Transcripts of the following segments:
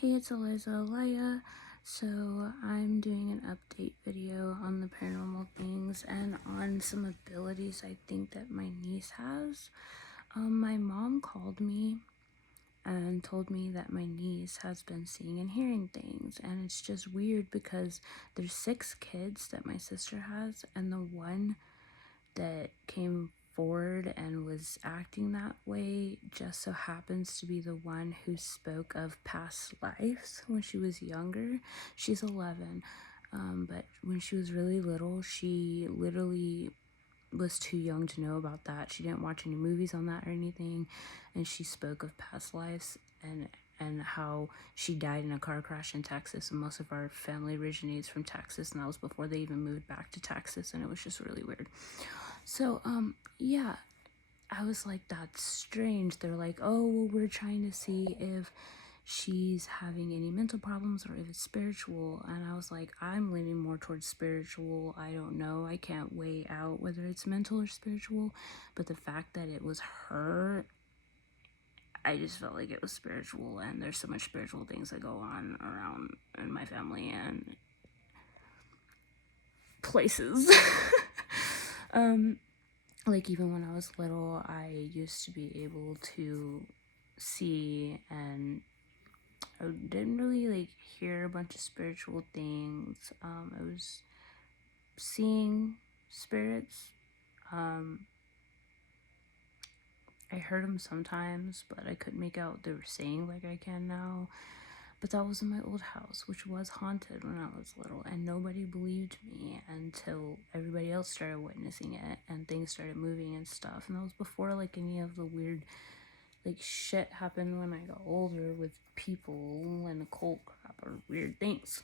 Hey, it's Eliza Alaya. So I'm doing an update video on the paranormal things and on some abilities I think that my niece has. My mom called me and told me that my niece has been seeing and hearing things, and it's just weird because there's 6 kids that my sister has, and the one that came forward and was acting that way just so happens to be the one who spoke of past lives when she was younger. She's 11, but when she was really little, she literally was too young to know about that. She didn't watch any movies on that or anything, and she spoke of past lives and how she died in a car crash in Texas, and most of our family originates from Texas, and that was before they even moved back to Texas, and it was just really weird. So, yeah, I was like, that's strange. They're like, oh, well, we're trying to see if she's having any mental problems or if it's spiritual. And I was like, I'm leaning more towards spiritual. I don't know. I can't weigh out whether it's mental or spiritual. But the fact that it was her, I just felt like it was spiritual. And there's so much spiritual things that go on around in my family and places. Like, even when I was little, I used to be able to see, and I didn't really like hear a bunch of spiritual things. I was seeing spirits. I heard them sometimes, but I couldn't make out what they were saying like I can now. But that was in my old house, which was haunted when I was little, and nobody believed me until everybody else started witnessing it and things started moving and stuff. And that was before like any of the weird like shit happened when I got older with people and occult crap or weird things.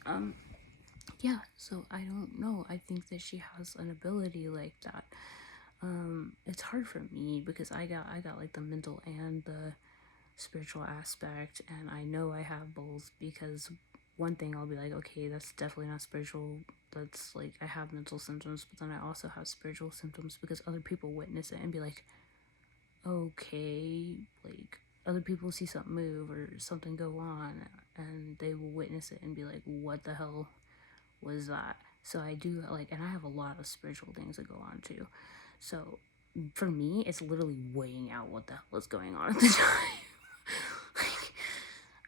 Yeah, so I don't know. I think that she has an ability like that. It's hard for me because I got like the mental and the spiritual aspect, and I know I have both because one thing I'll be like, okay, that's definitely not spiritual, that's like I have mental symptoms, but then I also have spiritual symptoms because other people witness it and be like, okay, like other people see something move or something go on and they will witness it and be like, what the hell was that? So I do like, and I have a lot of spiritual things that go on too. So for me, it's literally weighing out what the hell is going on at the time. Like,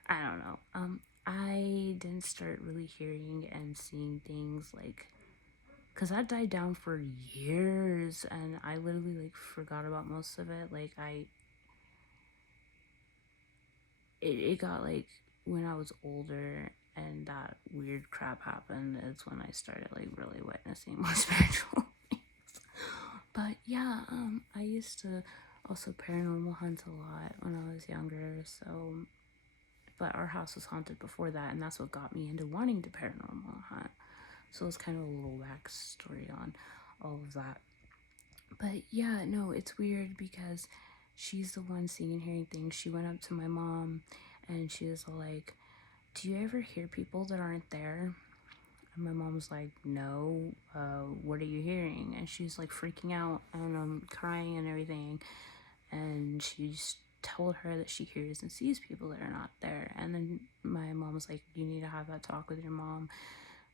I don't know. I didn't start really hearing and seeing things like, because that died down for years and I literally like forgot about most of it. Like it got like when I was older and that weird crap happened, it's when I started like really witnessing more spiritual things. But yeah, I used to also paranormal hunt a lot when I was younger, so but our house was haunted before that, and that's what got me into wanting to paranormal hunt. So it's kind of a little backstory on all of that. But yeah, no, it's weird because she's the one seeing and hearing things. She went up to my mom and she was like, do you ever hear people that aren't there? And my mom was like, no, what are you hearing? And she's like freaking out and crying and everything. And she just told her that she hears and sees people that are not there. And then my mom was like, you need to have that talk with your mom.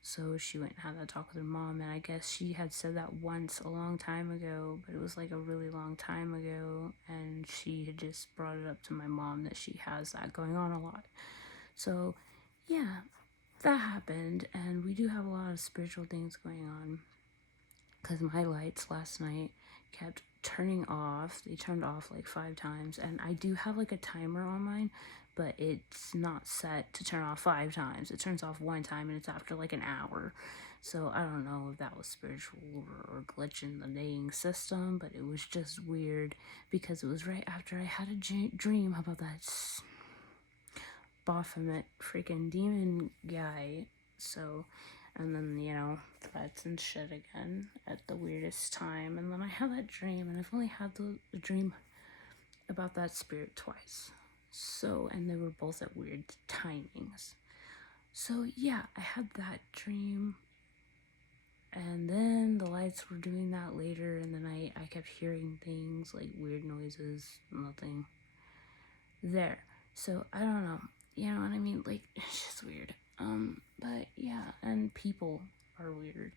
So she went and had that talk with her mom, and I guess she had said that once a long time ago, but it was like a really long time ago, and she had just brought it up to my mom that she has that going on a lot. So yeah, that happened, and we do have a lot of spiritual things going on because my lights last night kept turning off. They turned off like 5 times, and I do have like a timer on mine, but it's not set to turn off 5 times. It turns off 1 time and it's after like an hour. So I don't know if that was spiritual or glitch in the dang system, but it was just weird because it was right after I had a dream about that Baphomet freaking demon guy. So, and then, you know, threats and shit again at the weirdest time. And then I had that dream, and I've only had the dream about that spirit twice. So, and they were both at weird timings. So, yeah, I had that dream. And then the lights were doing that later, and then I kept hearing things like weird noises, nothing there. So, I don't know. You know what I mean? Like, people are weird.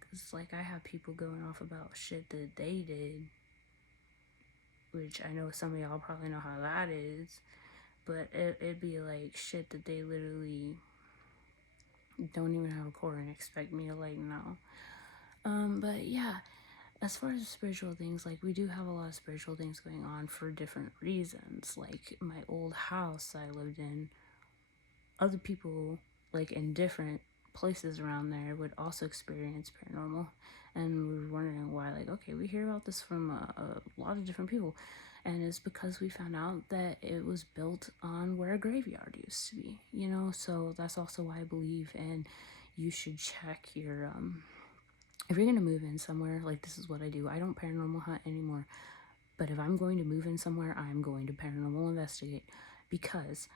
Because, like, I have people going off about shit that they did, which I know some of y'all probably know how that is, but it'd be like shit that they literally don't even have a core and expect me to, like, know. But yeah, as far as spiritual things, like, we do have a lot of spiritual things going on for different reasons. Like, my old house I lived in, other people, like, in different places around there would also experience paranormal, and we were wondering why. Like, okay, we hear about this from a lot of different people, and it's because we found out that it was built on where a graveyard used to be, you know. So that's also why I believe in, you should check your if you're gonna move in somewhere. Like, this is what I do. I don't paranormal hunt anymore, but if I'm going to move in somewhere, I'm going to paranormal investigate, because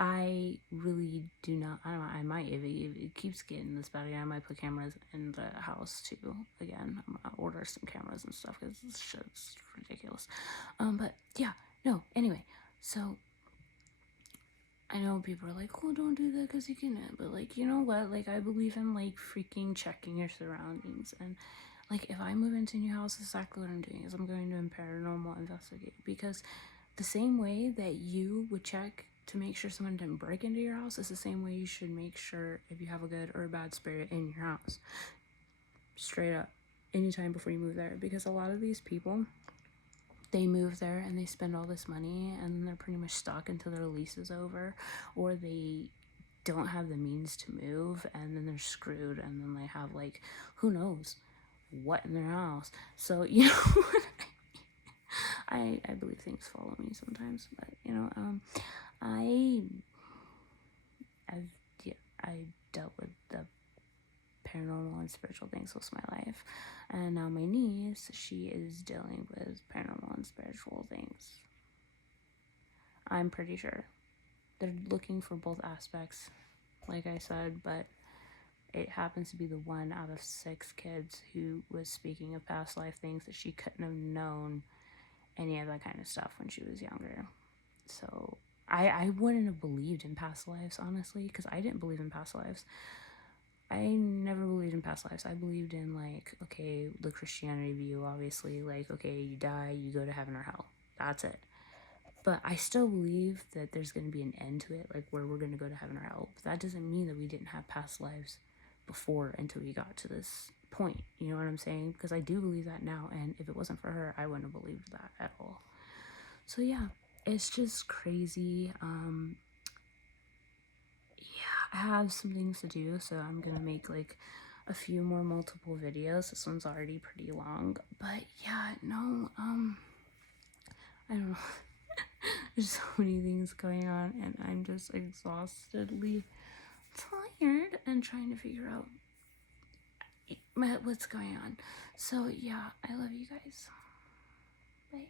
I really do not. I don't know. I might, if it keeps getting this bad again, I might put cameras in the house too. Again, I'm gonna order some cameras and stuff because this shit's ridiculous. But yeah, no. Anyway, so I know people are like, "Oh, don't do that because you can," but, like, you know what? Like, I believe in, like, freaking checking your surroundings, and, like, if I move into a new house, exactly what I'm doing is I'm going to paranormal investigate, because the same way that you would check to make sure someone didn't break into your house is the same way you should make sure if you have a good or a bad spirit in your house. Straight up. Anytime before you move there. Because a lot of these people, they move there and they spend all this money and they're pretty much stuck until their lease is over, or they don't have the means to move and then they're screwed, and then they have, like, who knows what in their house. So, you know what I believe things follow me sometimes, but, you know, I I've yeah, I dealt with the paranormal and spiritual things most of my life, and now my niece, she is dealing with paranormal and spiritual things. I'm pretty sure they're looking for both aspects, like I said, but it happens to be the one out of 6 kids who was speaking of past life things that she couldn't have known any of that kind of stuff when she was younger. So I wouldn't have believed in past lives, honestly, because I didn't believe in past lives. I never believed in past lives. I believed in, like, okay, the Christianity view, obviously, like, okay, you die, you go to heaven or hell. That's it. But I still believe that there's going to be an end to it, like, where we're going to go to heaven or hell. But that doesn't mean that we didn't have past lives before until we got to this point. You know what I'm saying? Because I do believe that now, and if it wasn't for her, I wouldn't have believed that at all. So yeah, it's just crazy. Yeah, I have some things to do, so I'm gonna make, like, a few more multiple videos. This one's already pretty long, but yeah, no, I don't know. There's so many things going on, and I'm just exhaustedly tired and trying to figure out what's going on. So yeah, I love you guys. Bye.